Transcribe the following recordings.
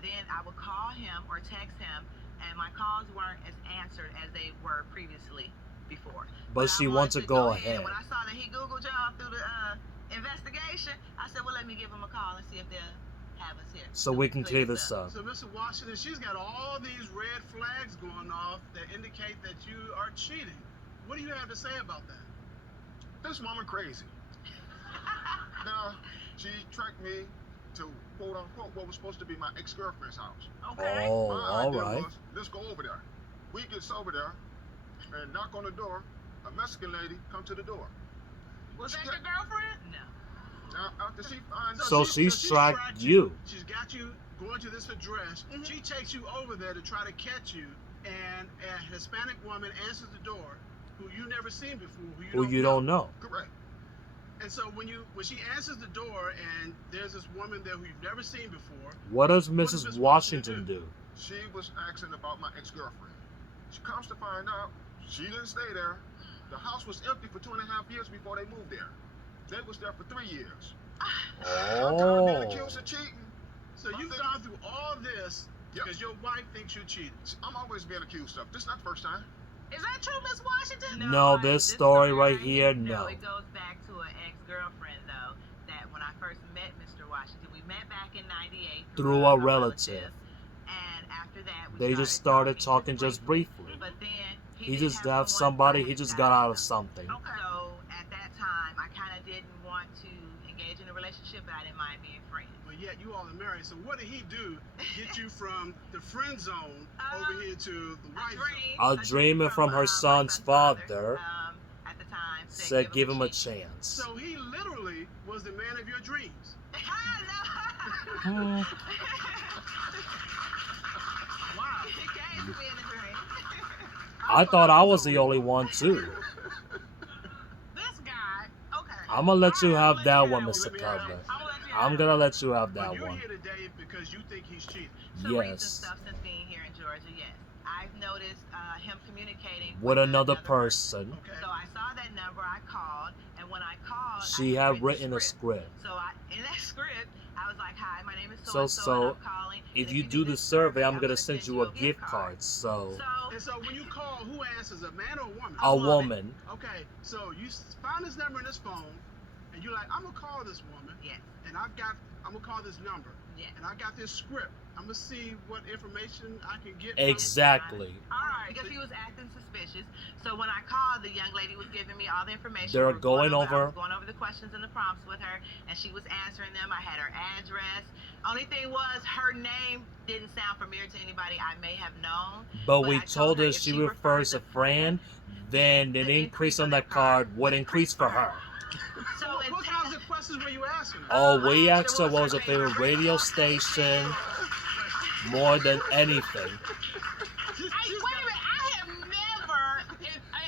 and then I would call him or text him, and my calls weren't as answered as they were previously before. But she wants to go ahead. When I saw that he Googled y'all through the investigation, I said, well, let me give him a call and see if they'll have us here. So we can clear this up. So, Mr. Washington, she's got all these red flags going off that indicate that you are cheating. What do you have to say about that? This woman crazy. Now, she tracked me to quote unquote what was supposed to be my ex-girlfriend's house. Okay. Oh, my all idea right. was, let's go over there. We gets over there and knock on the door. A Mexican lady come to the door. Was that your girlfriend? No. Now, after she finds So she's tracked you. She's got you going to this address. Mhm. She takes you over there to try to catch you, and a Hispanic woman answers the door, who you never seen before, Who you don't know. correct. And so when she answers the door, and there's this woman there who you've never seen before, What does Mrs. Washington do? She was asking about my ex-girlfriend. She comes to find out she didn't stay there. The house was empty for 2.5 years before they moved there. They was there for 3 years. I'm tired of being accused of cheating. so you've gone through all this Yep. because your wife thinks you cheated. I'm always being accused of. This is not the first time. Is that true, Miss Washington? No, this story right here, no. It goes back to an ex-girlfriend, though, that when I first met Mr. Washington, we met back in 98. Through a relative. And after that, They just started talking just briefly. But then He did just have somebody, he just got out of something. Okay. So at that time, I kind of didn't want to engage in a relationship, but I didn't mind being friends. But yet you all are married. So what did he do to get you from the friend zone over here to the wife zone? A dream from her son's father At the time, said give him a chance. So he literally was the man of your dreams. Hmm. Wow. He came to me in a dream. I thought I was the only one too. This guy, okay. I'm gonna let you have that one, Let Mr. me have Cutler. it. I'm gonna let you have But that you're one. here today because you think he's cheating. Some recent Yes. stuff since being here in Georgia, yes. I've noticed him communicating With another person. Okay. So I saw that number, I called, and when I called, She I had written a script. So in that script, I was like, "Hi, my name is So, so-and-so, and I'm calling. If and you do the this survey, I'm gonna gonna send you a gift card. So, And so when you call, who answers, a man or a woman? a woman. Okay, so you find this number in this phone, and you're like, I'm gonna call this woman, Yes, and I'm gonna call this number, yes. and I got this script. I'm gonna see what information I can get. Exactly. All right, because he was acting suspicious. So when I called, the young lady was giving me all the information. They're We were going I over- was going over the questions and the prompts with her, and she was answering them. I had her address. Only thing was, her name didn't sound familiar to anybody I may have known. But But we I told told her her if if she she refers refers a a friend, then the increase on that card would increase for her. So What kinds of questions were you asking her? Oh, we asked her what was her favorite radio station, more than anything. Hey, wait a minute! I have never,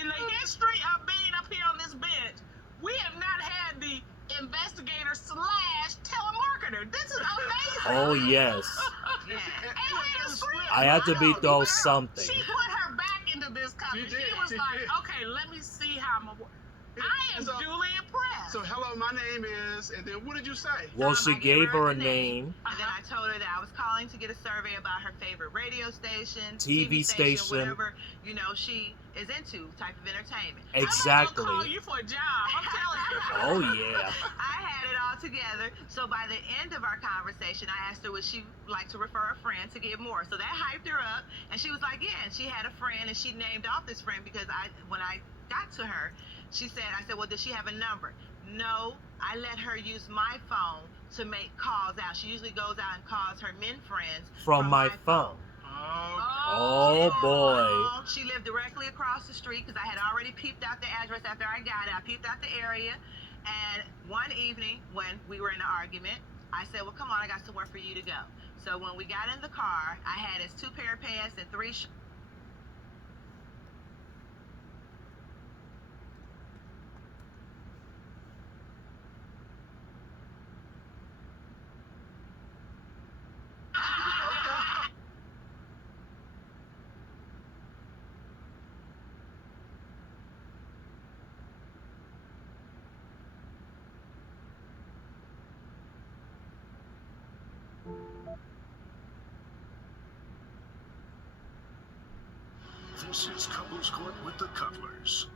in the history of being up here on this bench, we have not had the investigator slash telemarketer. This is amazing. Oh, yes. Yeah. And read a script. I had to be through something. She put her back into this company. She did, She was she like, did. okay, let me see how I'm gonna. I am So- duly impressed. So hello, my name is, and then what did you say? Well, she I gave her a the name. And then I told her that I was calling to get a survey about her favorite radio station, TV station. whatever, she is into type of entertainment. Exactly. I'm gonna call you for a job. I'm telling you. Oh, yeah. I had it all together. So by the end of our conversation, I asked her would she like to refer a friend to get more. So that hyped her up, and she was like, yeah. And she had a friend, and she named off this friend because when I got to her, I said, well, does she have a number? No, I let her use my phone to make calls out. She usually goes out and calls her men friends From my phone. Oh, boy. She lived directly across the street because I had already peeped out the address after I got it. I peeped out the area. And one evening when we were in an argument, I said, well, come on, I got somewhere for you to go. So when we got in the car, I had his 2 pair of pants and 3 This is Couples Court with the Cutlers.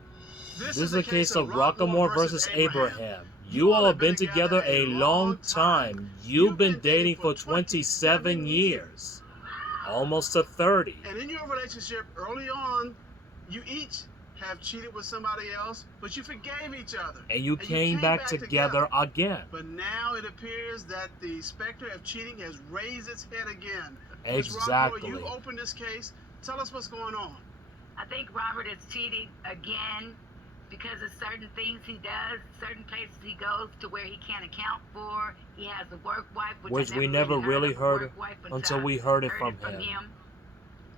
This is the case of Rockamore versus Abraham. You all have been together a long time. You've been dating for 27 years. Almost to 30. And in your relationship, early on, you each have cheated with somebody else, but you forgave each other. And you came back together again. But now it appears that the specter of cheating has raised its head again. Ms. Exactly. Rockmore, you opened this case. Tell us what's going on. I think Robert is cheating again because of certain things he does, certain places he goes to where he can't account for. He has a work wife, which we never really heard until we heard it from him.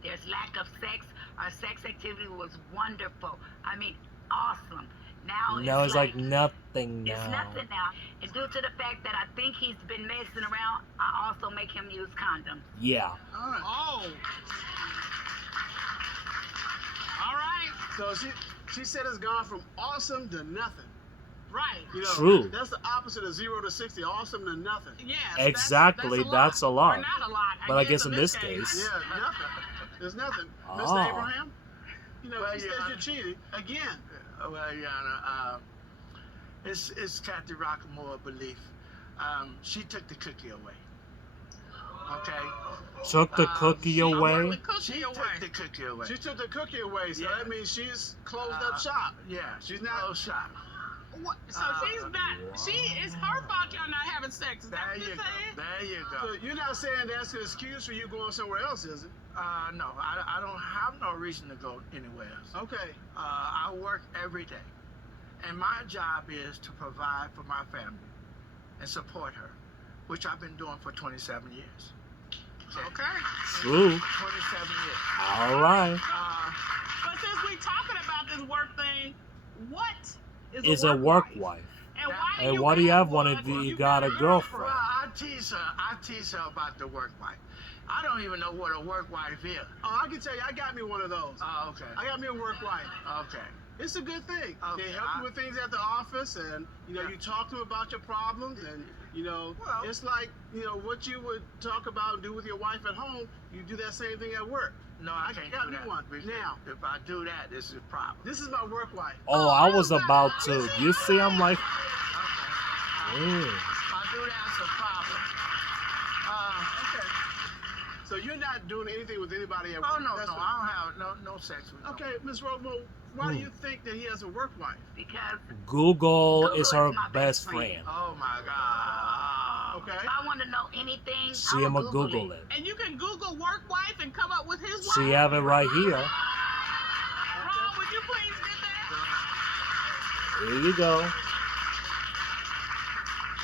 There's lack of sex. Our sex activity was wonderful. I mean, awesome. Now it's like nothing now. It's nothing now. And due to the fact that I think he's been messing around, I also make him use condoms. Yeah. All right. Oh. All right. So she said it's gone from awesome to nothing. Right. You know, True. That's the opposite of 0 to 60. Awesome to nothing. Yes. Exactly. That's a lot. Or not a lot. But I guess in this case. Yeah, nothing. There's nothing. Ah. Mr. Abraham, you know, Well, he says you're cheating again. Well, Your Honor, it's Kathy Rockamore belief. She took the cookie away. Okay? Took the cookie away? She took the cookie away. She took the cookie away, so Yeah. that means she's closed up shop. Yeah, She's not. closed shop. What? So she's not. It's her fault y'all not having sex. Is that There what you you're go. saying? There you So go. you're not saying that's an excuse for you going somewhere else, is it? No, I don't have no reason to go anywhere else. Okay. I work every day. And my job is to provide for my family and support her, which I've been doing for 27 years. Okay. True. 27 years. All right. But since we talking about this work thing, what Is a work wife. And why do you have one if you got a girlfriend? Well, I tease her about the work wife. I don't even know what a work wife is. Oh, I can tell you, I got me one of those. Oh, okay. I got me a work wife. Okay. It's a good thing. Okay, They help you with things at the office, and you know, Yeah. you talk to them about your problems, and you know, Well- it's like what you would talk about and do with your wife at home. You do that same thing at work. No, I can't got do me that. one. Because Now. if I do that, this is a problem. This is my work wife. Oh, I was about to. You see, I'm like, Okay. mm. If I do that, it's a problem. Okay. So you're not doing anything with anybody at work? Oh no, That's no, what- I don't have no sex with. Okay, Ms. Romo, why do you think that he has a work wife? Because Google is is her my best best friend. friend. Oh my God. Okay. if I want to know anything, See, I'll I'ma Google Google it. it. And you can Google work wife and come up with his wife. She have it right here. Ron, would you please get that? Here you go.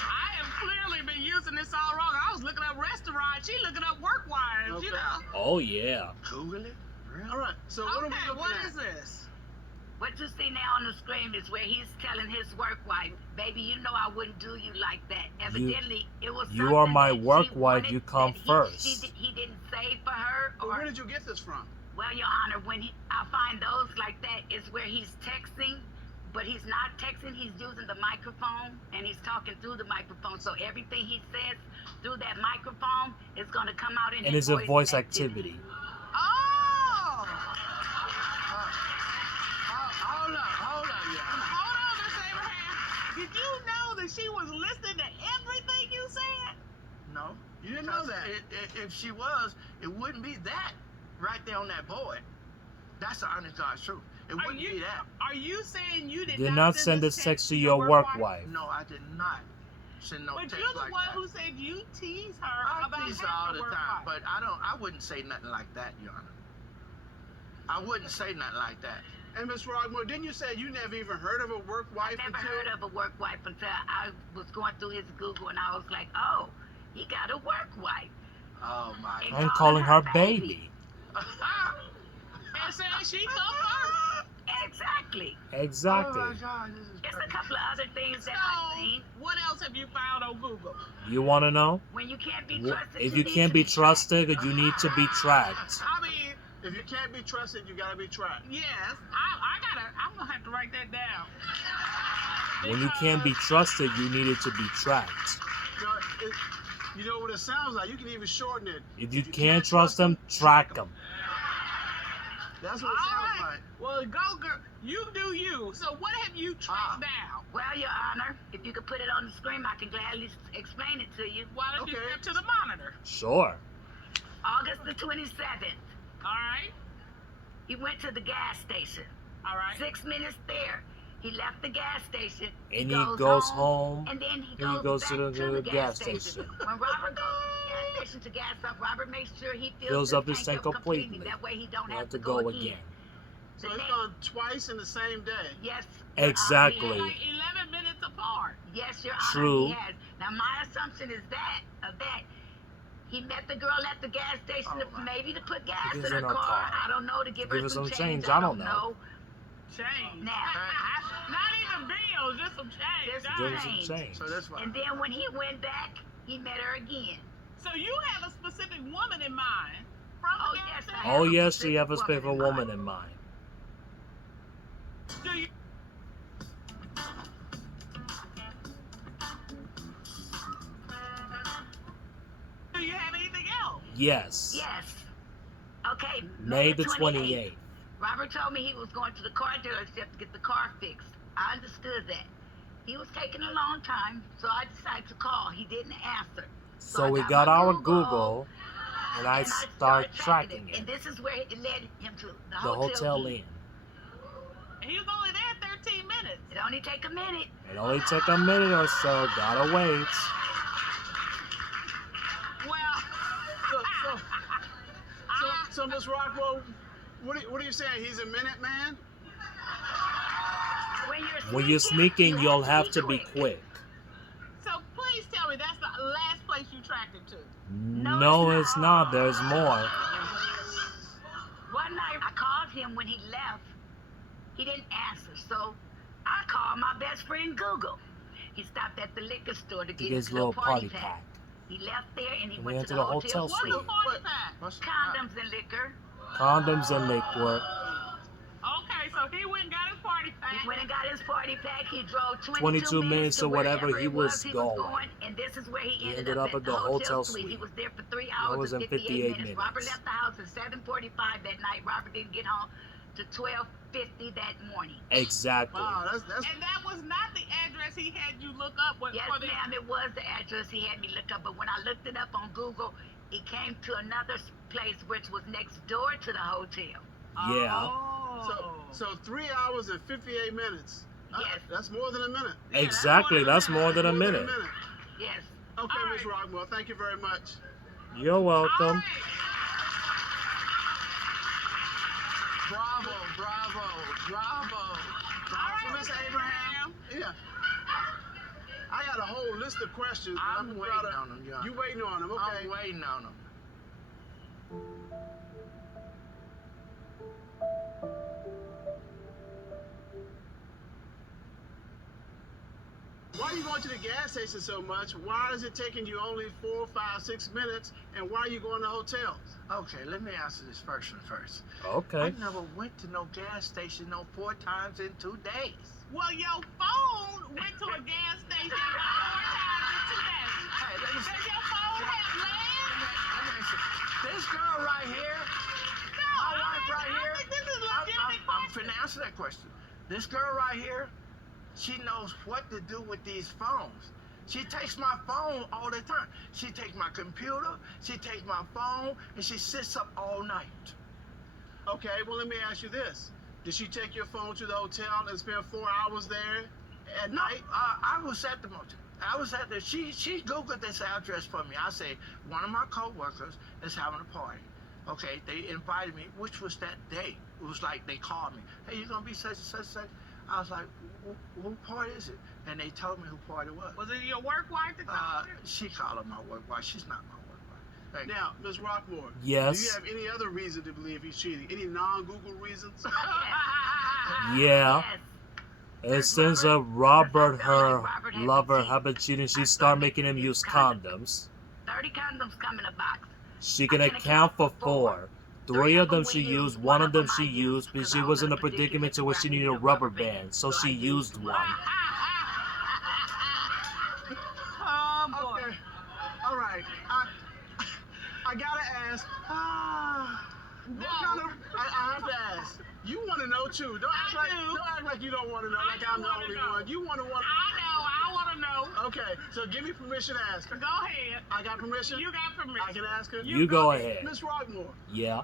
I have clearly been using this all wrong. I was looking up restaurants. She looking up work wives. You Okay. know. Oh yeah. Google it. Really? All right. So what are we Okay, looking what at? is this? What you see now on the screen is where he's telling his work wife, "Baby, you know I wouldn't do you like that." Evidently, it was. You are something my that work she wife, wanted you come that first. He didn't say for her, Well, or where did you get this from? well, Your Honor, when I find those like that is where he's texting, but he's not texting. He's using the microphone and he's talking through the microphone. So everything he says through that microphone is going to come out in And his it's a voice activity. Oh! Hold on, yeah. Hold on, Miss Abraham. Did you know that she was listening to everything you said? No. You didn't know that. If she was, it wouldn't be that right there on that board. That's the honest God's truth. It wouldn't be that. Are you saying you did Did not send this text to your work wife. No, I did not send no But text you're the like one that. who said you tease her I about tease her having all a the work time, wife. but I wouldn't say nothing like that, Your Honor. I wouldn't say nothing like that. And Ms. Rockmore, didn't you say you never even heard of a work wife I never until? heard of a work wife until I was going through his Google and I was like, oh, he got a work wife. Oh my And God. I'm calling her baby. And said she come first. Exactly. Exactly. Oh my God, this is There's a crazy. couple of other things that I've So, seen. what else have you found on Google? You want to know? When you can't be Wh- trusted, If you need can't to be tracked. trusted, you need to be tracked. I mean, If you can't be trusted, you gotta be tracked. yes. I'm gonna have to write that down. When you can't be trusted, you needed to be tracked. You know what it sounds like? You can even shorten it. If you can't trust them, track them. That's what it All sounds right. like. Well, go, girl. You do you. So what have you tracked down? Well, Your Honor, if you could put it on the screen, I can gladly explain it to you. Why don't you Okay. step to the monitor? Sure. August the 27th, All right. he went to the gas station. All right. 6 minutes there. He left the gas station. And he goes home. And then he Then he goes goes back to the gas station. station. When Robert goes to the gas station to gas up, Robert makes sure he Fills up his tank completely. That way he don't You have to go again. So The it's next- gone twice in the same day. Yes. Exactly. They're like 11 minutes apart. Yes, Your Honor. True. He has. Now my assumption is that he met the girl at the gas station, Oh, maybe to put gas Give in us her in car. her car. I don't know, to give her some change. I don't know. Change. Now. Not even bills, just some change. Just All Give right. us some change. So that's why. And then when he went back, he met her again. So you have a specific woman in mind from Oh, the gas yes, station? I have. Oh yes, she have a special woman in mind. Do you? Do you have anything else? Yes. Yes. Okay. May the 28th. Robert told me he was going to the car dealership to get the car fixed. I understood that. He was taking a long time, so I decided to call. He didn't answer. So I we got got my our Google, Google, and I start started tracking And it. this is where it led him to the The Hotel Hotel Inn. Inn. And he was only there 13 minutes. It only take a minute. It only took a minute or so. Gotta wait. Well, So Miss Rockwell, what are you saying? He's a minute man? When you're sneaking, you'll have to be quick. quick. so please tell me that's the last place you tracked him to. No, it's not. There's more. One night I called him when he left. He didn't answer, so I called my best friend Google. He stopped at the liquor store to He get gets his a little party party pack. pack. He left there and he And went went to the hotel What suite. is a party pack? What's Condoms and liquor. Condoms and liquor. Okay, so he went and got his party pack. He went and got his party pack. He drove 22 minutes to whatever wherever he it was he going. And this is where he He ended up at the hotel suite. He was there for 3 hours and 58 minutes. Robert left the house at 7:45 that night. Robert didn't get home to 12:50 that morning. Exactly. Wow, that's And that was not the address he had you look up with. Yes, for the, ma'am, it was the address he had me look up, but when I looked it up on Google, it came to another place which was next door to the hotel. Yeah. Oh. so 3 hours and 58 minutes. Yes. That's more than a minute. Yeah, Exactly. That's more than a More minute. Yes. Okay, All Miss right. Rockwell, thank you very much. You're All welcome. right. Bravo, bravo, bravo. All right, Miss Mr. Abraham. Yeah. I got a whole list of questions. but I'm gonna waiting try to- on them, John. You waiting on them, okay? I'm waiting on them. Why are you going to the gas station so much? Why is it taking you only 4, 5, 6 minutes? And why are you going to hotels? Okay, let me answer this person first. Okay. I never went to no gas station 4 times in 2 days. Well, your phone went to a gas station 4 times in 2 days. Hey, let me Does your phone have land? This girl right here, my wife right I here. think this is a I'm legitimate question. finna answer that question. This girl right here, she knows what to do with these phones. She takes my phone all the time. She takes my computer, she takes my phone, and she sits up all night. Okay, well, let me ask you this. Did she take your phone to the hotel and spend 4 hours there at No, night? I was at the motel. I was at the, she Googled this address for me. I say, one of my coworkers is having a party. Okay, they invited me, which was that day. It was like they called me. Hey, you gonna be such and such and such? I was like, who party is it? And they told me who party it was. Was it your work wife that called you? She called her my work wife. She's not my work wife. Hey, Now, Ms. Rockmore, do Yes. you have any other reason to believe he's cheating? Any non-Google reasons? Yeah. Yes. And since Robert, her lover, have been cheating, she started making him use condoms. 30 condoms come in a box. She can account for 4. 3 of them she used, 1 of them she used because she was in a predicament to where she needed a rubber band, so she used one. Oh, boy. Okay. All right. I gotta ask. What kind of? I have to ask. You want to know too. Don't act like you don't want to know. Like I'm the only one. You want to know. I want to know. Okay, so give me permission to ask her. Go ahead. I got permission. You got permission. I can ask her. You go ahead. Miss Rockmore, Yeah.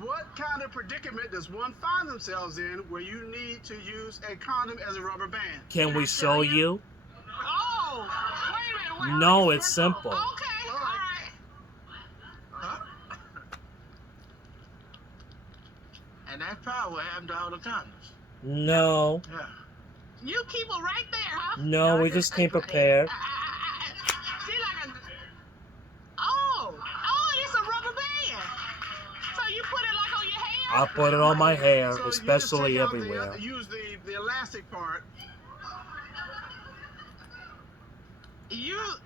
what kind of predicament does one find themselves in where you need to use a condom as a rubber band? Can we show you? Oh, wait a minute. No, it's simple. Okay, all right. And that's probably what happened to all the condoms. No. Yeah. You keep it right there, huh? No, we just came prepared. See, like a. Oh, it's a rubber band. So you put it like on your hair? I put it on my hair, So you just especially take out everywhere. use the elastic part.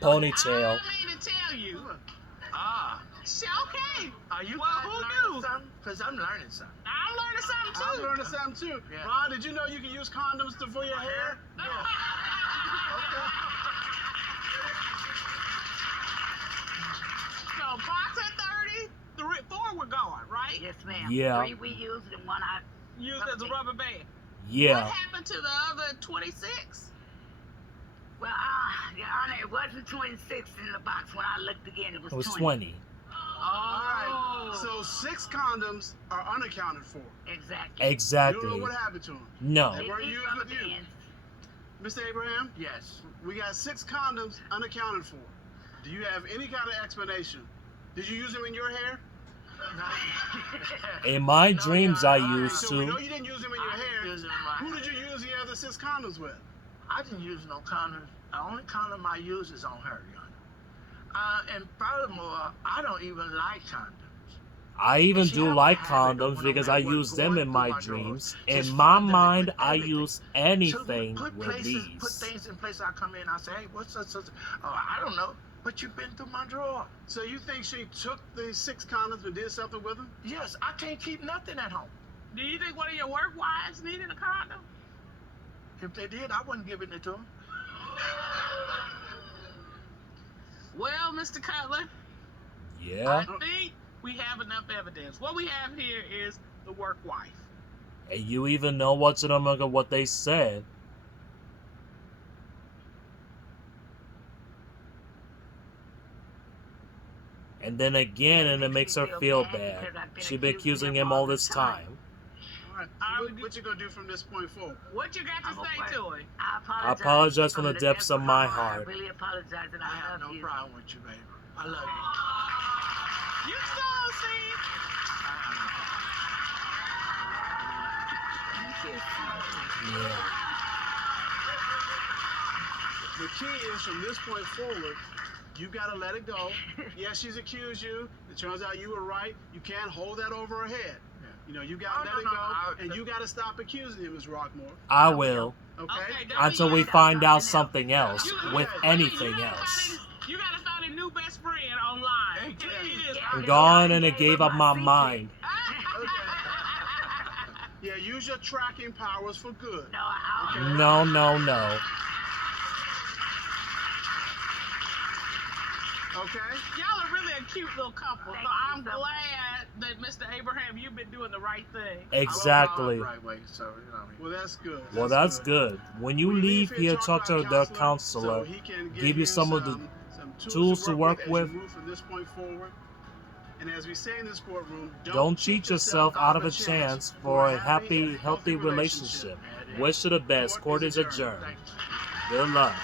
Ponytail. I don't mean to tell you. Ah. Okay. Are you Well, guys who learning knew? something? Because I'm learning something. I'm learning something too. I'm learning something too. Yeah. Ron, did you know you can use condoms for your hair? So box at 30, 4 we're going, right? Yes, ma'am. Yeah. 3 we used and 1 I. Used as a rubber band. What Yeah. happened to the other 26? Well, Your Honor, it wasn't 26 in the box. When I looked again, it was It was 20. 20. Alright, so 6 condoms are unaccounted for. Exactly. You don't Exactly. know what happened to them. No. They weren't These used rubber with you. bands. Mr. Abraham, Yes. we got 6 condoms unaccounted for. Do you have any kind of explanation? Did you use them in your hair? In my No, dreams, yeah, I I- used So we know to. you didn't use them in your I didn't hair. use them in my Who hair. did you use the other 6 condoms with? I didn't use no condoms. The only condom I use is on her, Your Honor. And furthermore, I don't even like condoms. I even See, do I like would have it condoms when because I'm I at work use them going in through my my dreams. drawers, In just my finding mind, with I everything. use So anything put with put these. things in place. I come in, I say, hey, what's such? Oh, I don't know. But you've been through my drawer. So you think she took the 6 condoms and did something with them? Yes, I can't keep nothing at home. Do you think one of your work wives needed a condom? If they did, I wouldn't give it to them. Well, Mr. Cutler, Yeah. I think we have enough evidence. What we have here is the work wife. And you even know what's in among what they said. And then again, and it makes her feel bad. She's been accusing him all this time. Alright, I so would- what you gonna do from this point forward? What you got to I'm say okay. to it? I apologize from the depths of my heart. I really apologize and I I have love no you. problem with you, baby. I love you. You so see. I have no Yeah. The key is from this point forward, you gotta let it go. Yes, she's accused you. It turns out you were right. You can't hold that over her head. Yeah. You know, you gotta Oh, let no, it no, go, I- and you gotta stop accusing him, Ms. Rockmore. I will. Okay? Don't Until be we like- find out something else You- with you anything gotta else. find a- You gotta find a new best friend online. Hey, Tell Jay. me this, Yeah. I'm right? gone and it gave up my mind. Yeah, use your tracking powers for good. No, I'll. No, no, no. Okay? Y'all are really a cute little couple. Thank So you I'm so much. glad that Mr. Abraham, you've been doing the right thing. Exactly. Right way, so you know what I mean. Well, that's good. Well, that's good. When you leave here, talk to their counselor. so he can give you him some of the some tools to work as with. you move from this point forward. And as we say in this courtroom, Don't cheat yourself out of a chance for a happy, healthy relationship. Wish you the best. Court is adjourned. Thank you. Good luck.